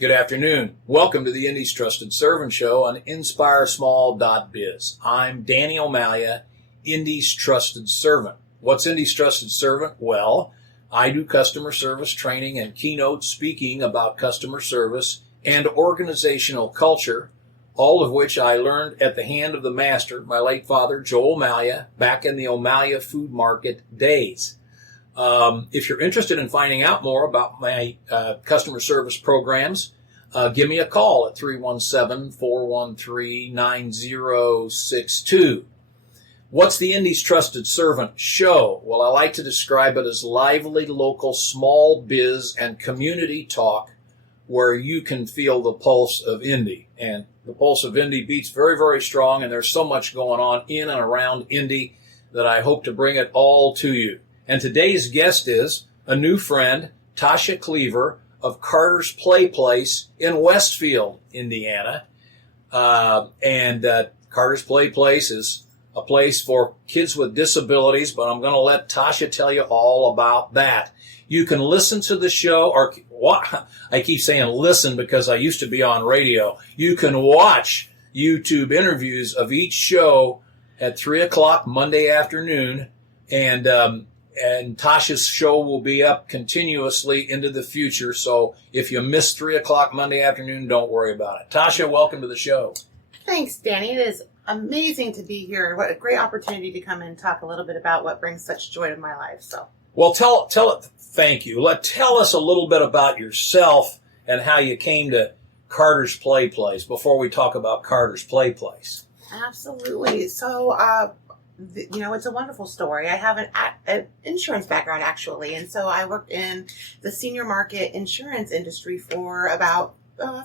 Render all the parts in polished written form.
Good afternoon. Welcome to the Indy's Trusted Servant Show on InspireSmall.biz. I'm Danny O'Malia, Indy's Trusted Servant. What's Indy's Trusted Servant? Well, I do customer service training and keynote speaking about customer service and organizational culture, all of which I learned at the hand of the master, my late father, Joe O'Malia, back in the O'Malia Food Market days. If you're interested in finding out more about my customer service programs, give me a call at 317-413-9062. What's the Indy's Trusted Servant Show? Well, I like to describe it as lively local small biz and community talk where you can feel the pulse of Indy. And the pulse of Indy beats very, very strong, and there's so much going on in and around Indy that I hope to bring it all to you. And today's guest is a new friend, Tasha Cleaver of Carter's Play Place in Westfield, Indiana. Carter's Play Place is a place for kids with disabilities, but I'm going to let Tasha tell you all about that. You can listen to the show, or what? I keep saying listen because I used to be on radio. You can watch YouTube interviews of each show at 3 o'clock Monday afternoon, and Tasha's show will be up continuously into the future. So if you miss 3 o'clock Monday afternoon, don't worry about it. Tasha, welcome to the show. Thanks, Danny. It is amazing to be here. What a great opportunity to come and talk a little bit about what brings such joy to my life. Well, thank you. Tell us a little bit about yourself and how you came to Carter's Play Place before we talk about Carter's Play Place. Absolutely. So, it's a wonderful story. I have an insurance background, actually. And so I worked in the senior market insurance industry for about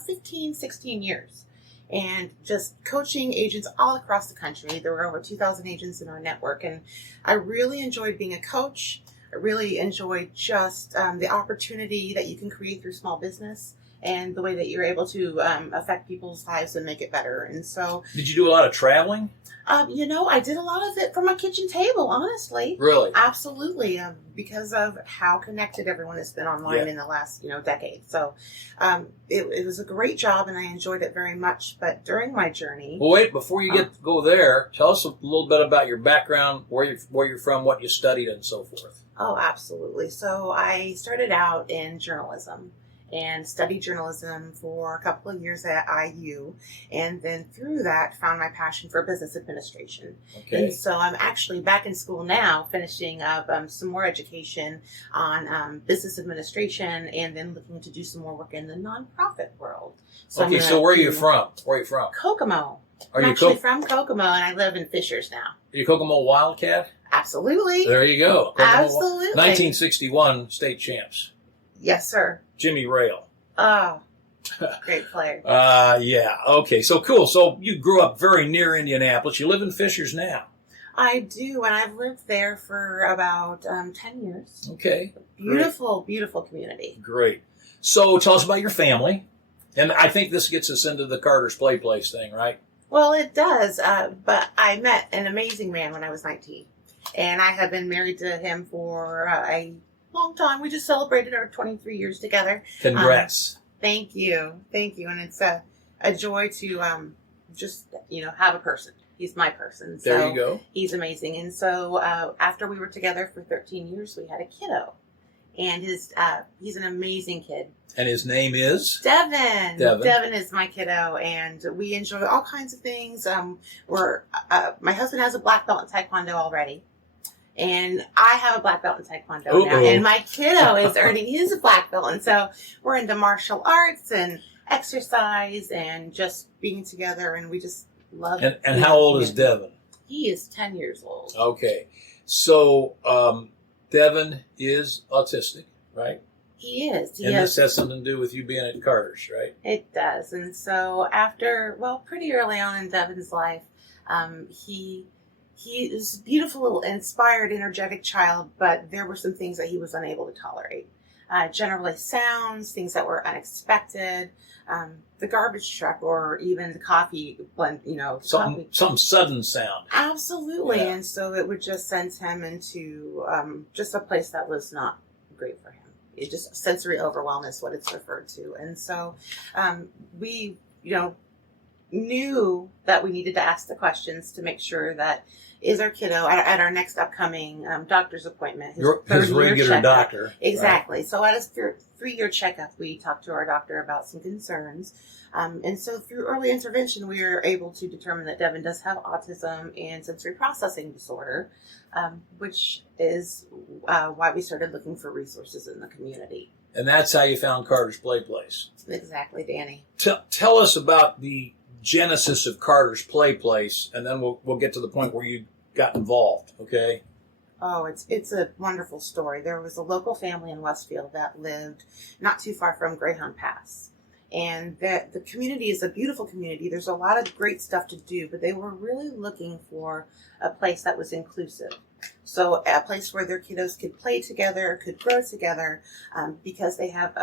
15, 16 years. And just coaching agents all across the country. There were over 2,000 agents in our network. And I really enjoyed being a coach. I really enjoyed just the opportunity that you can create through small business and the way that you're able to affect people's lives and make it better. And so... Did you do a lot of traveling? I did a lot of it from my kitchen table, honestly. Really? Absolutely, because of how connected everyone has been online in the last, decade. So it was a great job, and I enjoyed it very much. But during my journey... Well, wait, before you go there, tell us a little bit about your background, where you're from, what you studied, and so forth. Oh, absolutely. So I started out in journalism and studied journalism for a couple of years at IU, and then through that found my passion for business administration. Okay. And so I'm actually back in school now, finishing up some more education on business administration, and then looking to do some more work in the nonprofit world. So okay, so where are you from? Kokomo. I'm actually from Kokomo, and I live in Fishers now. Are you Kokomo Wildcat? Absolutely. There you go. Kokomo, absolutely. 1961 state champs. Yes, sir. Jimmy Rail. Oh, great player. Yeah. Okay. So cool. So you grew up very near Indianapolis. You live in Fishers now. I do, and I've lived there for about 10 years. Okay. Beautiful, beautiful community. Great. So tell us about your family. And I think this gets us into the Carter's Play Place thing, right? Well, it does. But I met an amazing man when I was 19. And I have been married to him for a long time. We just celebrated our 23 years together. Congrats. Thank you. Thank you. And it's a joy to have a person. He's my person. So there you go. He's amazing. And so after we were together for 13 years, we had a kiddo. And he's an amazing kid. And his name is? Devin. Devin is my kiddo, and we enjoy all kinds of things. My husband has a black belt in Taekwondo already, and I have a black belt in Taekwondo now, and my kiddo is earning his black belt, and so we're into martial arts and exercise and just being together, and we just love it. And how old is Devin? He is 10 years old. Okay. So Devin is autistic, right? He is. This has something to do with you being at Carter's, right? It does. And so pretty early on in Devin's life, he is a beautiful, inspired, energetic child, but there were some things that he was unable to tolerate. Generally sounds, things that were unexpected, the garbage truck, or even the coffee blend, some sudden sound. Absolutely. Yeah. And so it would just send him into just a place that was not great for him. It's just sensory overwhelm is what it's referred to. And so we, knew that we needed to ask the questions to make sure that is our kiddo at our next upcoming doctor's appointment, his regular checkup. doctor. Exactly. Right. So at his 3-year checkup, we talked to our doctor about some concerns. And so through early intervention, we were able to determine that Devin does have autism and sensory processing disorder, which is why we started looking for resources in the community. And that's how you found Carter's Play Place. Exactly, Danny. Tell us about the genesis of Carter's Play Place, and then we'll get to the point where you got involved, okay? Oh, it's a wonderful story. There was a local family in Westfield that lived not too far from Greyhound Pass. And the community is a beautiful community. There's a lot of great stuff to do, but they were really looking for a place that was inclusive. So a place where their kiddos could play together, could grow together, because they have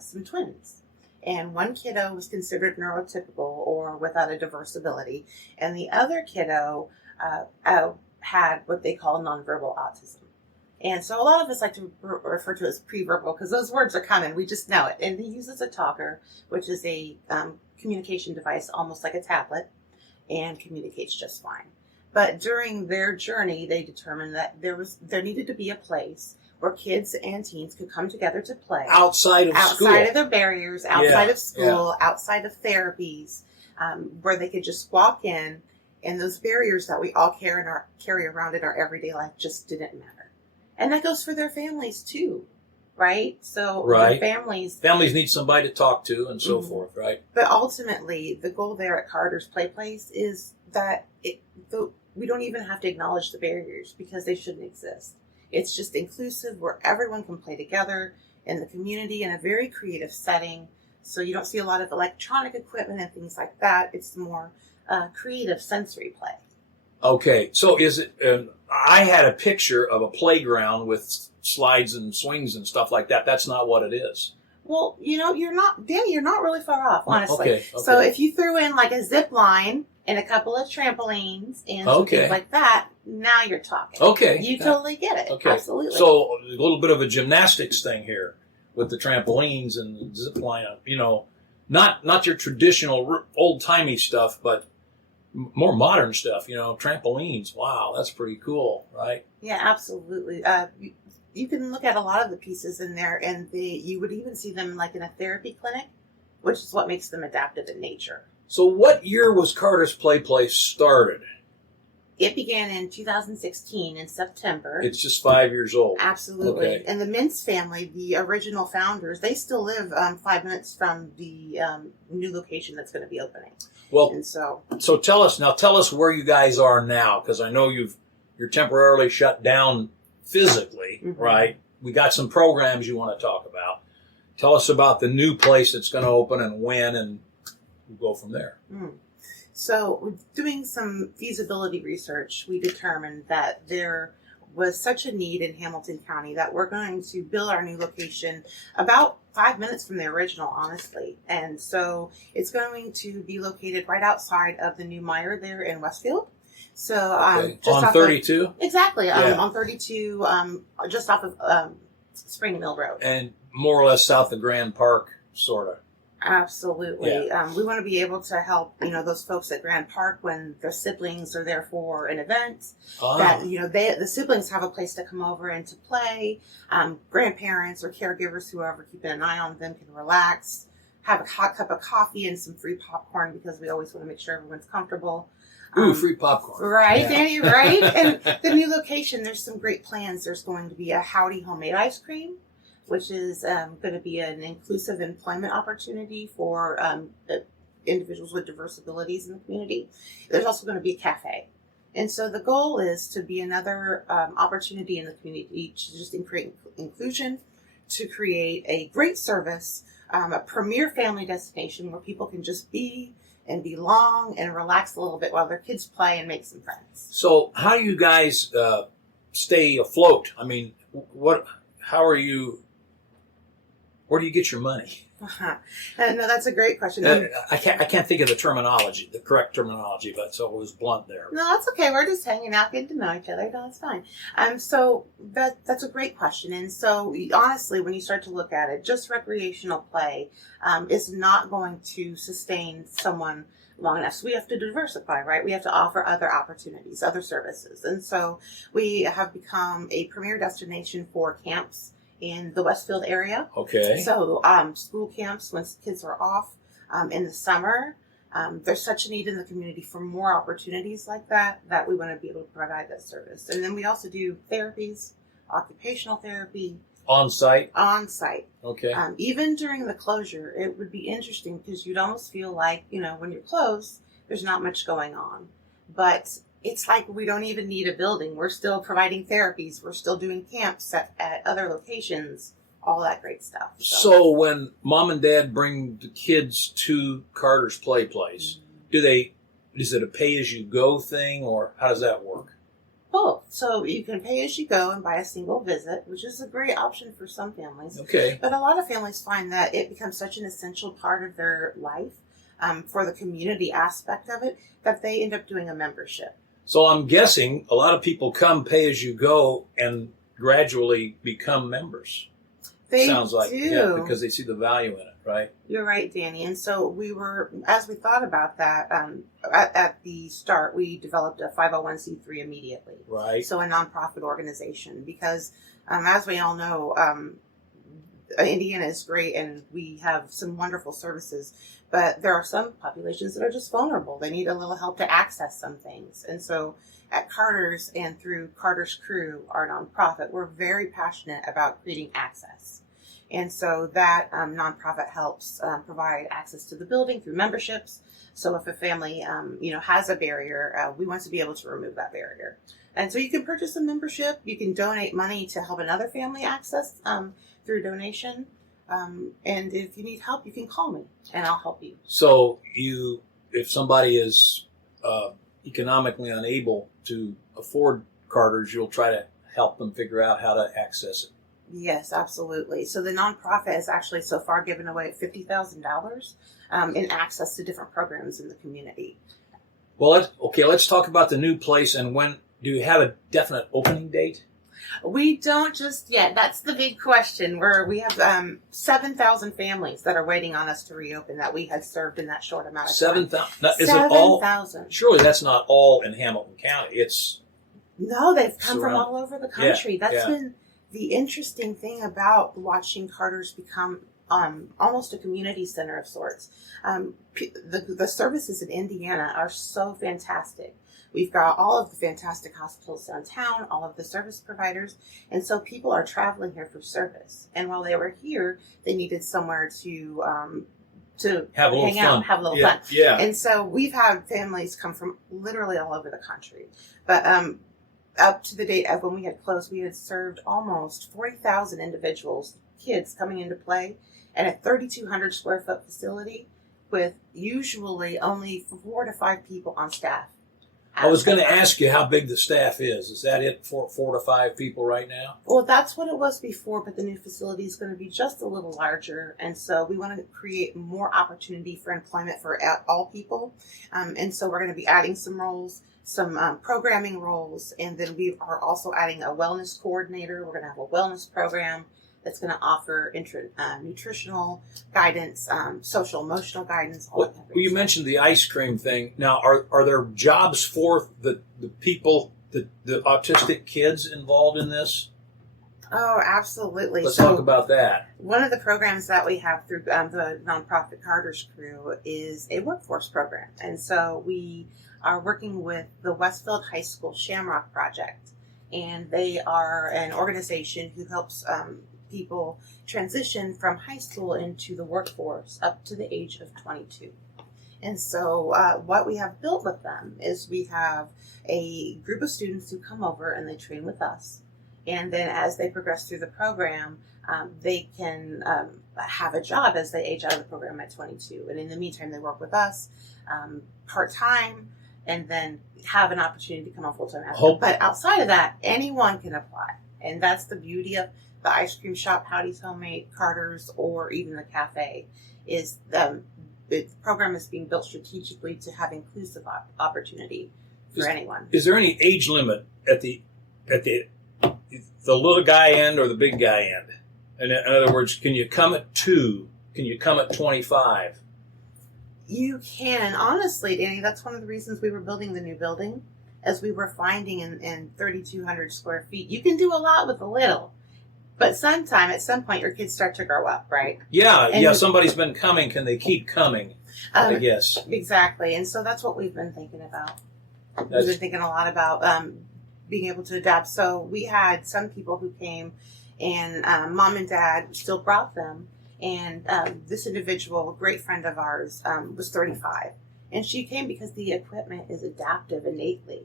some twins. And one kiddo was considered neurotypical or without a diverse ability, and the other kiddo had what they call nonverbal autism. And so a lot of us like to refer to it as pre-verbal because those words are common. We just know it. And he uses a talker, which is a communication device almost like a tablet, and communicates just fine. But during their journey, they determined that there needed to be a place where kids and teens could come together to play. Outside of school. Outside of their barriers, outside of school, outside of therapies, where they could just walk in, and those barriers that we all carry around in our everyday life just didn't matter. And that goes for their families too, right? So their families need somebody to talk to and so forth, right? But ultimately, the goal there at Carter's Play Place is that we don't even have to acknowledge the barriers because they shouldn't exist. It's just inclusive where everyone can play together in the community in a very creative setting. So you don't see a lot of electronic equipment and things like that. It's more creative sensory play. Okay, so is it? I had a picture of a playground with slides and swings and stuff like that. That's not what it is. Well, you're not, Danny. You're not really far off, honestly. Okay. So if you threw in like a zip line and a couple of trampolines and some things like that, now you're talking. Okay, you totally get it. Okay, absolutely. So a little bit of a gymnastics thing here with the trampolines and zip line. Not your traditional old timey stuff, but more modern stuff, trampolines. Wow, that's pretty cool, right? Yeah, absolutely. You can look at a lot of the pieces in there, and you would even see them like in a therapy clinic, which is what makes them adapted in nature. So what year was Carter's Play Place started? It began in 2016 in September. It's just 5 years old. Absolutely. Okay. And the Mintz family, the original founders, they still live 5 minutes from the new location that's going to be opening. Well, and so tell us where you guys are now, because I know you're temporarily shut down physically, right? We got some programs you want to talk about. Tell us about the new place that's going to open and when, and we'll go from there. So doing some feasibility research, we determined that there was such a need in Hamilton County that we're going to build our new location about 5 minutes from the original, honestly. And so it's going to be located right outside of the new Meijer there in Westfield. So just on 32? Exactly. Yeah. On 32, just off of Spring Mill Road. And more or less south of Grand Park, sort of. Absolutely. Yeah. We want to be able to help, those folks at Grand Park when their siblings are there for an event. That, the siblings have a place to come over and to play. Grandparents or caregivers, whoever, keeping an eye on them can relax, have a hot cup of coffee and some free popcorn because we always want to make sure everyone's comfortable. Ooh, free popcorn. Right, Danny, right? And the new location, there's some great plans. There's going to be a Howdy homemade ice cream, which is going to be an inclusive employment opportunity for individuals with diverse abilities in the community. There's also going to be a cafe. And so the goal is to be another opportunity in the community to just create inclusion, to create a great service, a premier family destination where people can just be and belong and relax a little bit while their kids play and make some friends. So how do you guys stay afloat? I mean, how are you Where do you get your money? Uh-huh. No, that's a great question. I can't think of the terminology, the correct terminology, but so it was blunt there. No, that's okay. We're just hanging out, getting to know each other. No, it's fine. So that's a great question. And so honestly, when you start to look at it, just recreational play is not going to sustain someone long enough. So we have to diversify, right? We have to offer other opportunities, other services. And so we have become a premier destination for camps in the Westfield area. Okay. So school camps when kids are off in the summer. There's such a need in the community for more opportunities like that we want to be able to provide that service. And then we also do therapies, occupational therapy. On site? On site. Okay. Even during the closure, it would be interesting because you'd almost feel like, when you're closed, there's not much going on. But it's like we don't even need a building. We're still providing therapies. We're still doing camps at other locations, all that great stuff. So when mom and dad bring the kids to Carter's Play Place, is it a pay-as-you-go thing, or how does that work? Both. So you can pay as you go and buy a single visit, which is a great option for some families. Okay. But a lot of families find that it becomes such an essential part of their life for the community aspect of it that they end up doing a membership. So I'm guessing a lot of people come pay as you go and gradually become members. They Sounds like, do. yeah, because they see the value in it, right? You're right, Danny. And so as we thought about that, at the start, we developed a 501c3 immediately. Right. So a nonprofit organization, because as we all know, Indiana is great and we have some wonderful services, but there are some populations that are just vulnerable. They need a little help to access some things. And so at Carter's and through Carter's Crew, our nonprofit, we're very passionate about creating access. And so that nonprofit helps provide access to the building through memberships. So if a family, has a barrier, we want to be able to remove that barrier. And so you can purchase a membership. You can donate money to help another family access through donation. And if you need help, you can call me and I'll help you. So if somebody is economically unable to afford Carter's, you'll try to help them figure out how to access it. Yes, absolutely. So the nonprofit has actually so far given away $50,000 in access to different programs in the community. Well, let's talk about the new place. And when do you have a definite opening date? We don't just yet. That's the big question. We have 7,000 families that are waiting on us to reopen that we had served in that short amount of time. 7,000. Is 7,000. Surely that's not all in Hamilton County. No, they've come from all over the country. Yeah, That's been the interesting thing about watching Carter's become almost a community center of sorts. The services in Indiana are so fantastic. We've got all of the fantastic hospitals downtown, all of the service providers, and so people are traveling here for service. And while they were here, they needed somewhere to have a little hang out, have a little fun. Yeah. And so we've had families come from literally all over the country. But up to the date of when we had closed, we had served almost 40,000 individuals, kids coming into play, and a 3,200 square foot facility with usually only 4 to 5 people on staff. I was going to ask you how big the staff is. Is that it for 4 to 5 people right now? Well, that's what it was before, but the new facility is going to be just a little larger. And so we want to create more opportunity for employment for all people. And so we're going to be adding some roles, some programming roles, and then we are also adding a wellness coordinator. We're going to have a wellness program that's going to offer nutritional guidance, social emotional guidance. Well, you mentioned the ice cream thing. Now, are there jobs for the people, the autistic kids involved in this? Oh, absolutely. Let's talk about that. One of the programs that we have through the nonprofit Carter's Crew is a workforce program. And so we are working with the Westfield High School Shamrock Project. And they are an organization who helps people transition from high school into the workforce up to the age of 22. And so what we have built with them is we have a group of students who come over and they train with us. And then as they progress through the program, they can have a job as they age out of the program at 22. And in the meantime, they work with us part-time and then have an opportunity to come on full-time after. But outside of that, anyone can apply. And that's the beauty of the ice cream shop, Howdy's Homemade, Carter's, or even the cafe, is the program is being built strategically to have inclusive opportunity for anyone. Is there any age limit at the little guy end or the big guy end? In other words, can you come at 2? Can you come at 25? You can. And honestly, Danny, that's one of the reasons we were building the new building, as we were finding in 3,200 square feet, you can do a lot with a little. But at some point, your kids start to grow up, right? Yeah, somebody's been coming. Can they keep coming? I guess. Exactly. And so that's what we've been thinking about. We've been thinking a lot about being able to adapt. So we had some people who came, and mom and dad still brought them. And this individual, a great friend of ours, was 35. And she came because the equipment is adaptive innately.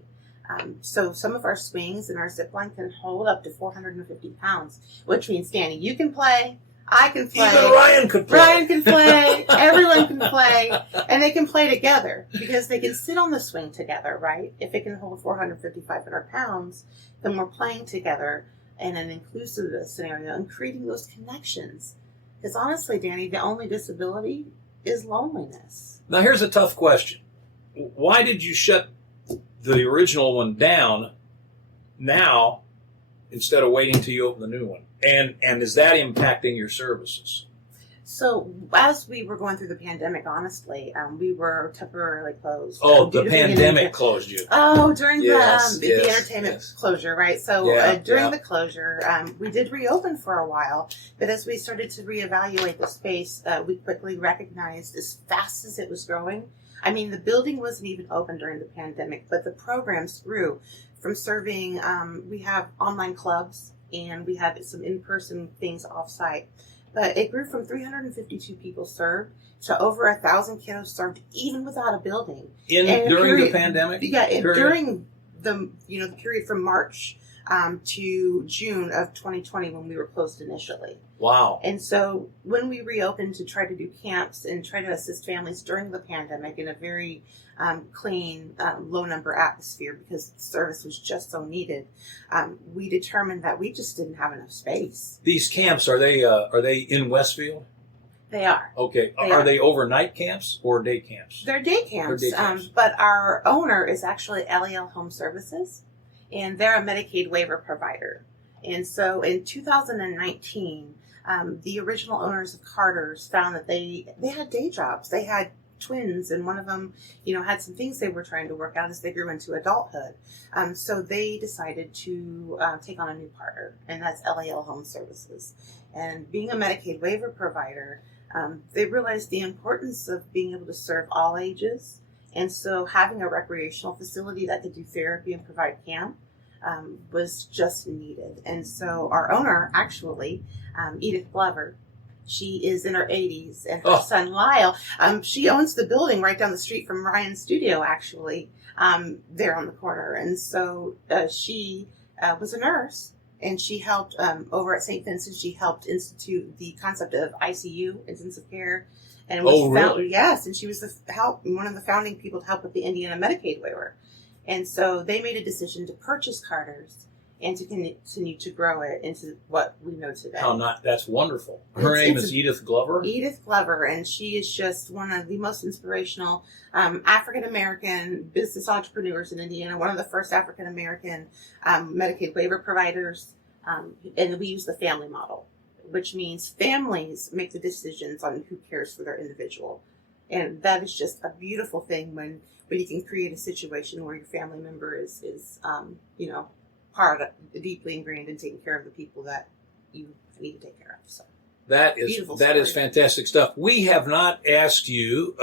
So some of our swings and our zip line can hold up to 450 pounds, which means, Danny, you can play, I can play. Even Ryan could play. Ryan can play. Everyone can play. And they can play together because they can sit on the swing together, right? If it can hold 450, 500 pounds, then we're playing together in an inclusive scenario and creating those connections. Because honestly, Danny, the only disability is loneliness. Now, here's a tough question. Why did you shut the original one down now instead of waiting till you open the new one? And is that impacting your services? So as we were going through the pandemic, honestly, we were temporarily closed. Oh, the pandemic closed you. Oh, during the entertainment closure, right? So during the closure, we did reopen for a while. But as we started to reevaluate the space, we quickly recognized, as fast as it was growing, I mean, the building wasn't even open during the pandemic, but the programs grew from serving, we have online clubs, and we have some in-person things off-site. But it grew from 352 people served to over 1,000 kiddos served, even without a building. During the pandemic? Yeah, during the period from March to June of 2020 when we were closed initially. Wow. And so when we reopened to try to do camps and try to assist families during the pandemic in a very clean, low number atmosphere, because the service was just so needed, we determined that we just didn't have enough space. These camps, are they in Westfield? They are. Okay. Are they overnight camps or day camps? They're day camps. But our owner is actually LEL Home Services, and they're a Medicaid waiver provider. And so in 2019, the original owners of Carter's found that they had day jobs. They had twins, and one of them, had some things they were trying to work out as they grew into adulthood. So they decided to take on a new partner, and that's LEL Home Services. And being a Medicaid waiver provider, they realized the importance of being able to serve all ages. And so having a recreational facility that could do therapy and provide camp was just needed. And so our owner, actually, Edith Glover, she is in her 80s, and her son Lyle, she owns the building right down the street from Ryan's studio, actually, there on the corner. And so she was a nurse, and she helped over at St. Vincent. She helped institute the concept of ICU, intensive care. And really? Yes, and she was one of the founding people to help with the Indiana Medicaid waiver. And so they made a decision to purchase Carter's and to continue to grow it into what we know today. That's wonderful. Her name is Edith Glover? Edith Glover, and she is just one of the most inspirational African-American business entrepreneurs in Indiana, one of the first African-American Medicaid waiver providers, and we use the family model, which means families make the decisions on who cares for their individual. And that is just a beautiful thing when you can create a situation where your family member is deeply ingrained in taking care of the people that you need to take care of. So that is fantastic stuff. We have not asked you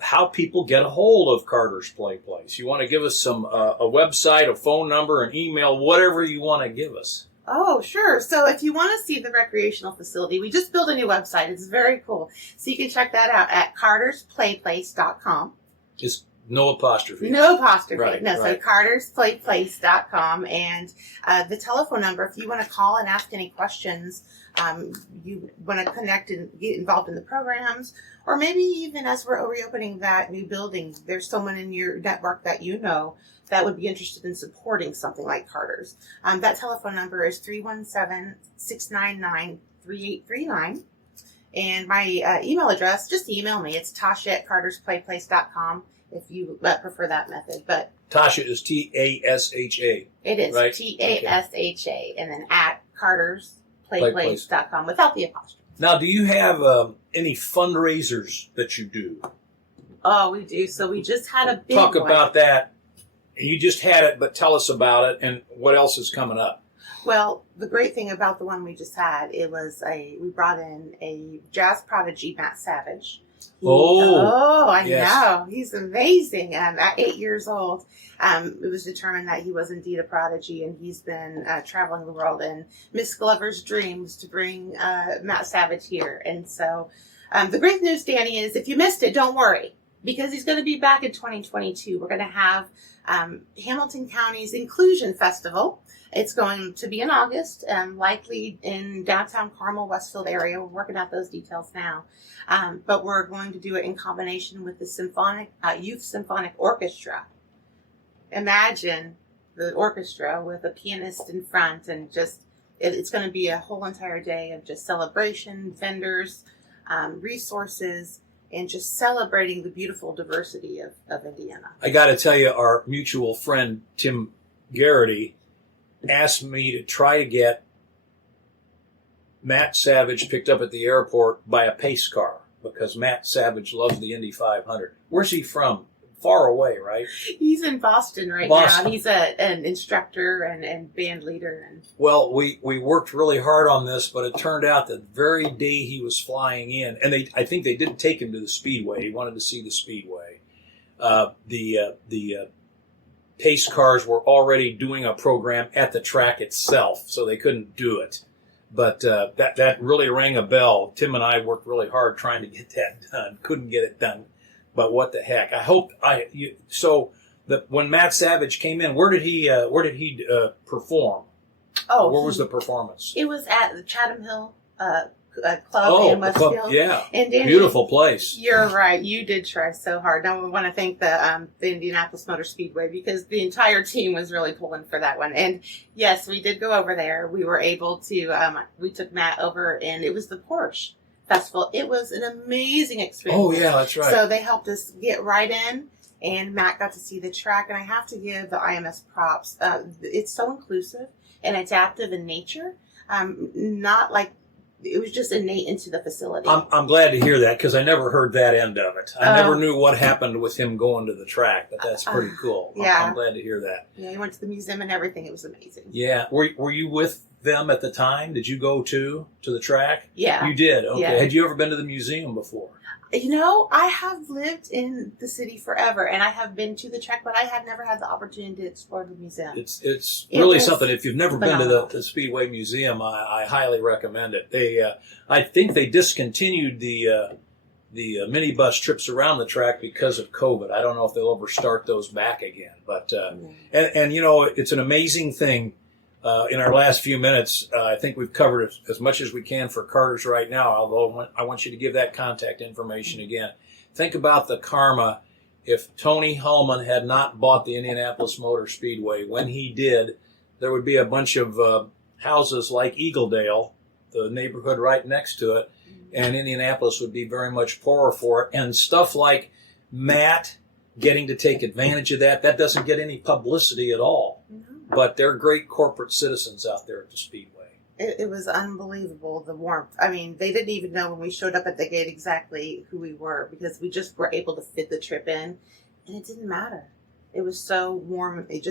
how people get a hold of Carter's Play Place. You want to give us some a website, a phone number, an email, whatever you want to give us. Oh, sure. So if you want to see the recreational facility, we just built a new website. It's very cool. So you can check that out at cartersplayplace.com. Is No apostrophe. No apostrophe. Right, no, right. So cartersplayplace.com. And the telephone number, if you want to call and ask any questions, you want to connect and get involved in the programs, or maybe even as we're reopening that new building, there's someone in your network that you know that would be interested in supporting something like Carter's. That telephone number is 317-699-3839. And my email address, just email me. It's Tasha at cartersplayplace.com if you prefer that method. But Tasha is Tasha. it is right? Tasha, and then at cartersplayplace.com without the apostrophe. Now, do you have any fundraisers that you do? Oh, we do. So we just had a big Talk one. about that. You just had it, but tell us about it and what else is coming up. Well, the great thing about the one we just had, we brought in a jazz prodigy, Matt Savage. I yes. know. He's amazing. At 8 years old, it was determined that he was indeed a prodigy, and he's been traveling the world. And Miss Glover's dream was to bring Matt Savage here. And so the great news, Danny, is if you missed it, don't worry, because he's going to be back in 2022. We're going to have Hamilton County's Inclusion Festival. It's going to be in August, likely in downtown Carmel, Westfield area. We're working out those details now. But we're going to do it in combination with the Youth Symphonic Orchestra. Imagine the orchestra with a pianist in front, and it's going to be a whole entire day of just celebration, vendors, resources, and just celebrating the beautiful diversity of Indiana. I got to tell you, our mutual friend, Tim Garrity, asked me to try to get Matt Savage picked up at the airport by a pace car because Matt Savage loves the Indy 500. Where's he from? Far away, right? He's in Boston now. He's an instructor and band leader. Well, we worked really hard on this, but it turned out that the very day he was flying in, and I think they didn't take him to the Speedway. He wanted to see the Speedway. The pace cars were already doing a program at the track itself, so they couldn't do it. But that really rang a bell. Tim and I worked really hard trying to get that done. Couldn't get it done. But what the heck? When Matt Savage came in, where did he perform? Oh, where was the performance? It was at the Chatham Hill Club in Westfield. Club, yeah. And Danny, beautiful place. You're right. You did try so hard. Now we want to thank the Indianapolis Motor Speedway because the entire team was really pulling for that one. And yes, we did go over there. We were able to. We took Matt over, and it was the Porsche Festival. It was an amazing experience. Oh yeah, that's right. So they helped us get right in, and Matt got to see the track. And I have to give the IMS props. It's so inclusive and adaptive in nature. Not like. It was just innate into the facility. I'm glad to hear that because I never heard that end of it. I never knew what happened with him going to the track, but that's pretty cool. Yeah. I'm glad to hear that. Yeah, he went to the museum and everything. It was amazing. Yeah. Were you with them at the time? Did you go to the track? Yeah. You did? Okay. Yeah. Had you ever been to the museum before? You know, I have lived in the city forever, and I have been to the track, but I had never had the opportunity to explore the museum. It's really was something. If you've never phenomenal. been to the Speedway Museum, I highly recommend it. I think they discontinued the minibus trips around the track because of COVID. I don't know if they'll ever start those back again. But and you know, it's an amazing thing. In our last few minutes, I think we've covered as much as we can for Carter's right now, although I want you to give that contact information again. Think about the karma if Tony Hullman had not bought the Indianapolis Motor Speedway. When he did, there would be a bunch of houses like Eagledale, the neighborhood right next to it, and Indianapolis would be very much poorer for it. And stuff like Matt getting to take advantage of that doesn't get any publicity at all. But they're great corporate citizens out there at the Speedway. It was unbelievable, the warmth. I mean, they didn't even know when we showed up at the gate exactly who we were because we just were able to fit the trip in, and it didn't matter. It was so warm. It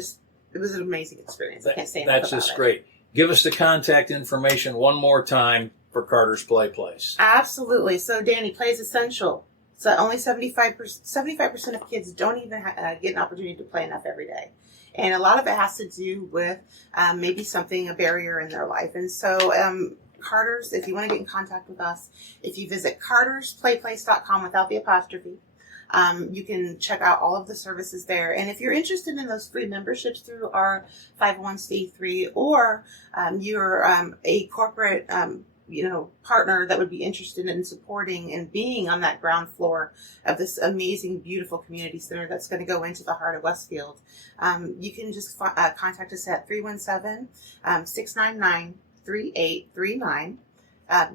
was an amazing experience. I can't say enough about it. That's just great. Give us the contact information one more time for Carter's Play Place. Absolutely. So, Danny, play is essential. So only 75% of kids don't even get an opportunity to play enough every day. And a lot of it has to do with maybe a barrier in their life. And so Carter's, if you want to get in contact with us, if you visit cartersplayplace.com without the apostrophe, You can check out all of the services there. And if you're interested in those free memberships through our 501c3, or you're a corporate partner that would be interested in supporting and being on that ground floor of this amazing, beautiful community center that's going to go into the heart of Westfield, you can just contact us at 317-699-3839.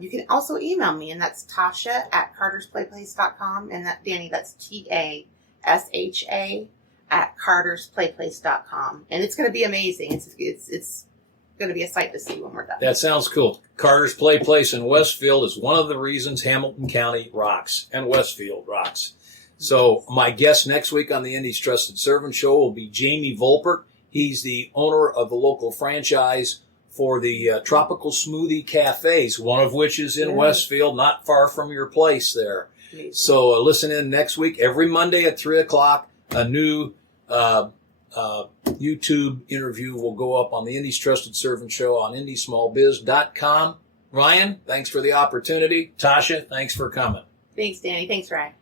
You can also email me, and that's Tasha at cartersplayplace.com, and Danny, that's TASHA at cartersplayplace.com. And it's going to be amazing. It's going to be a sight to see when we're done. That sounds cool. Carter's Play Place in Westfield is one of the reasons Hamilton County rocks and Westfield rocks. So my guest next week on the Indy's Trusted Servant Show will be Jamie Volpert. He's the owner of the local franchise for the Tropical Smoothie Cafes, one of which is in Westfield, not far from your place there. Amazing. So listen in next week. Every Monday at 3 o'clock, a new YouTube interview will go up on the Indy's Trusted Servant Show on indysmallbiz.com. Ryan, thanks for the opportunity. Tasha, thanks for coming. Thanks, Danny. Thanks, Ryan.